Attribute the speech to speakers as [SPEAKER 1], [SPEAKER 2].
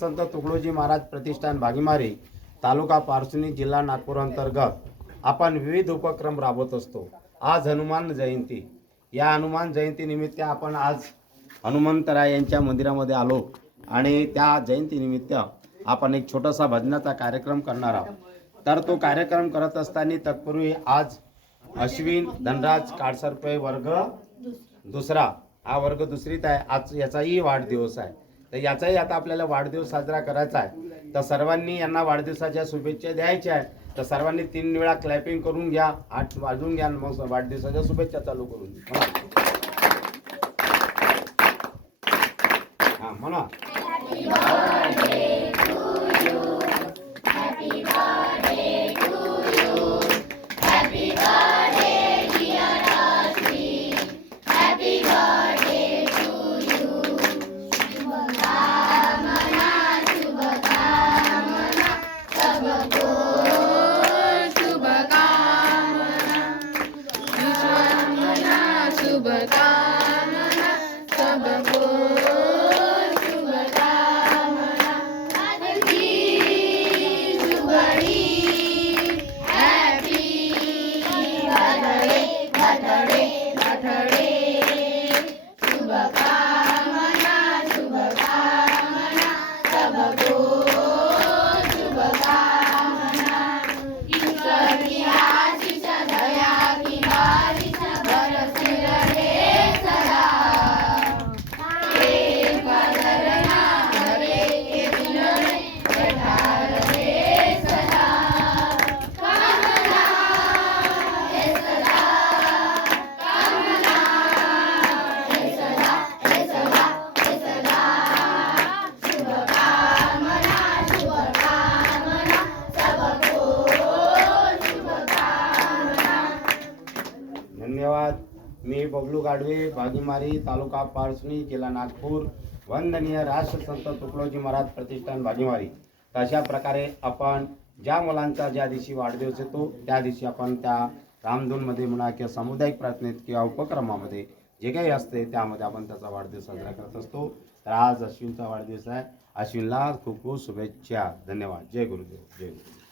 [SPEAKER 1] संत तुकडोजी महाराज प्रतिष्ठान भागीमारी तालुका पारसुनी जिल्हा नागपूर अंतर्गत आपण विविध उपक्रम राबवत असतो. आज हनुमान जयंती. या हनुमान जयंती निमित्त आपण आज हनुमंतराय यांच्या मंदिरामध्ये आलो आणि त्या जयंतीनिमित्त आपण एक छोटासा भजनाचा कार्यक्रम करणार आहोत. तर तो कार्यक्रम करत असताना तत्पूर्वी आज अश्विन धनराज काळसरपे वर्ग दुसरा. हा वर्ग दुसरीत आहे. आज याचाही वाढदिवस आहे. तर याचाही आता आपल्याला वाढदिवस साजरा करायचा आहे. तर सर्वांनी यांना वाढदिवसाच्या शुभेच्छा द्यायच्या आहे तर सर्वांनी तीन वेळा क्लॅपिंग करून घ्या. आठ वाजून घ्या मग वाढदिवसाच्या शुभेच्छा चालू करून द्या हा म्हणा.
[SPEAKER 2] 热度
[SPEAKER 1] धन्यवाद. मी बबलू गाडवे भागीमारी तालुका पारसणी जिल्हा नागपूर वंदनीय राष्ट्रसंत तुकडोजी महाराज प्रतिष्ठान भागीमारी अशा प्रकारे आपण ज्या मुलांचा ज्या दिवशी वाढदिवस येतो त्या दिवशी आपण त्या रामधूनमध्ये म्हणा किंवा सामुदायिक प्रार्थनेत किंवा उपक्रमामध्ये जे काही असते त्यामध्ये आपण त्याचा वाढदिवस साजरा करत असतो. तर आज अश्विनचा वाढदिवस आहे. अश्विनला खूप खूप शुभेच्छा. धन्यवाद. जय गुरुदेव. जय गुरुदेव.